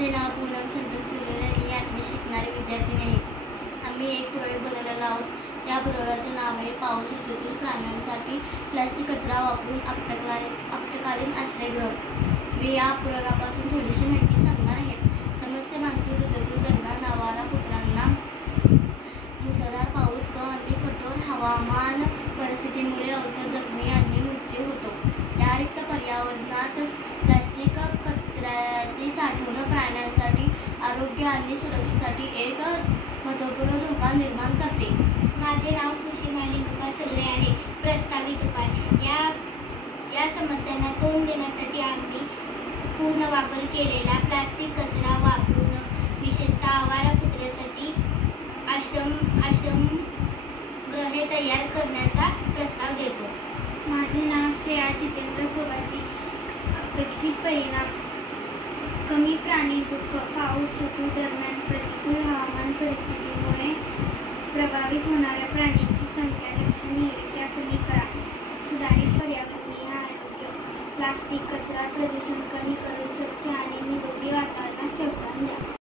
माझे नाव पूनम संतोष तुरेले. मी 8वी शिकणारी विद्यार्थिनी आहे. आम्ही एक प्रयोग बनवलेला आहोत. त्या प्रयोगाचे नाव आहे पाऊस ऋतूतील प्राण्यांसाठी प्लास्टिक कचरा वापरून आपत्कालीन आश्रयगृह. मी या प्रयोगापासून थोडीशी माहिती सांगणार आहे. समस्या मान्सून ऋतूतील दरम्यान आवारा कुत्र्यांना मुसळधार पाऊस आणि कठोर हवामान परिस्थितीमुळे अवसर जखमी आणि मृत्यू होतो. या रिक्त पर्यावरणात प्लास्टिक कचऱ्याची साठवण प्राण्यांसाठी आरोग्य आणि सुरक्षेसाठी एक महत्त्वपूर्ण धोका निर्माण करते. माझे नाव कृषिमाली सगळे आहे. प्रस्तावित उपाय या समस्यांना तोंड देण्यासाठी आम्ही पूर्ण वापर केलेला प्लास्टिक कचरा वापरून विशेषतः आवारा कुत्र्यासाठी आश्रमगृहे तयार करण्याचा प्रस्ताव देतो. माझे नाव श्रेया जितेंद्र सोबाची. अपेक्षित परिणाम: कमी प्राणी दुःख. पाऊस ऋतू दरम्यान प्रतिकूल हवामान परिस्थितीमुळे प्रभावित होणाऱ्या प्राण्यांची संख्या लक्षणीयरित्या कमी करा. सुधारित पर्यावरणीय आरोग्य. प्लास्टिक कचरा प्रदूषण कमी करून स्वच्छ आणि निरोगी वातावरणास योगदान द्या.